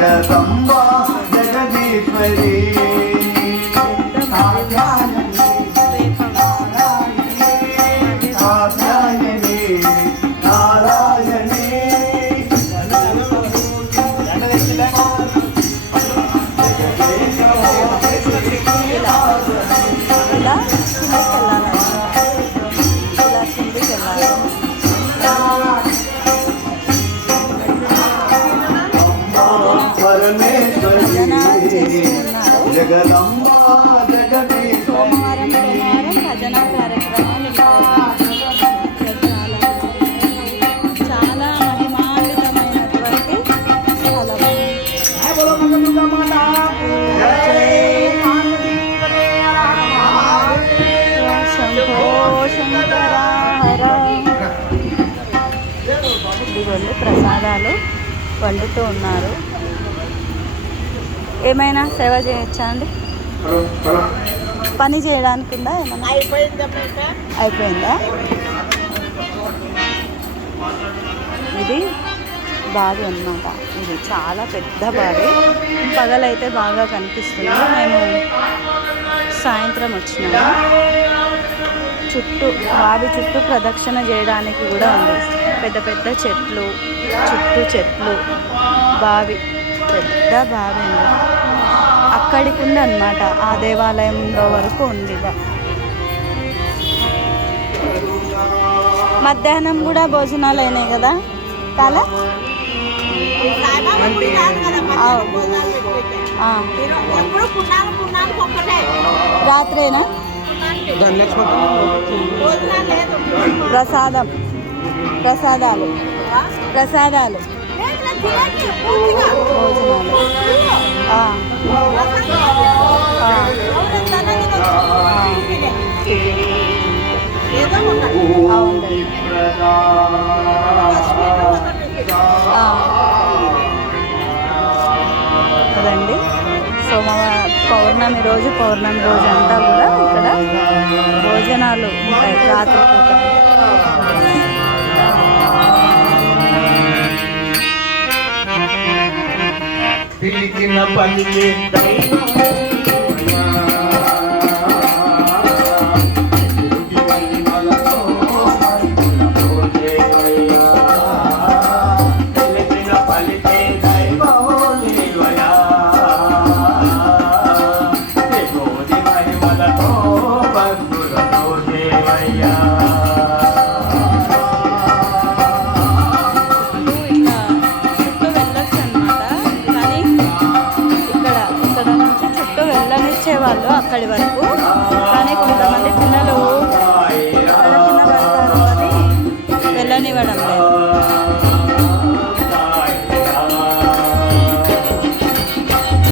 జగదంబా జగదీశ్వరి జగదంబా జగదీశ్వరి సోమవారం భజన కార్యక్రమాలు చాలా మహిమాన్వితమైనటువంటి స్థలం. శంభో శంకర ఇదిగోండి ప్రసాదాలు వండుతూ ఉన్నారు. ఏమైనా సేవ చేయొచ్చా అండి? పని చేయడానికి ఉందా ఏమన్నా? అయిపోయిందా? ఇది బావి అన్నమాట. ఇది చాలా పెద్ద బావి. పగలైతే బాగా కనిపిస్తుంది. మేము సాయంత్రం వచ్చినాము. బావి చుట్టూ ప్రదక్షిణ చేయడానికి కూడా ఉంది. పెద్ద పెద్ద చెట్లు, చుట్టూ చెట్లు, బావి పెద్ద బావి అండి. అక్కడికి ఉంది అన్నమాట. ఆ దేవాలయంలో వరకు ఉంది. మధ్యాహ్నం కూడా భోజనాలు అయినాయి కదా కాలే? రాత్రేనా? ప్రసాదాలు భోజనాలు. అదండి పౌర్ణమి రోజు అంతా కూడా ఇక్కడ భోజనాలు ఉంటాయి రాత్రి పూట. పిలిచిన పలికే వాళ్ళు అక్కడి వరకు. కానీ కొంతమంది పిల్లలు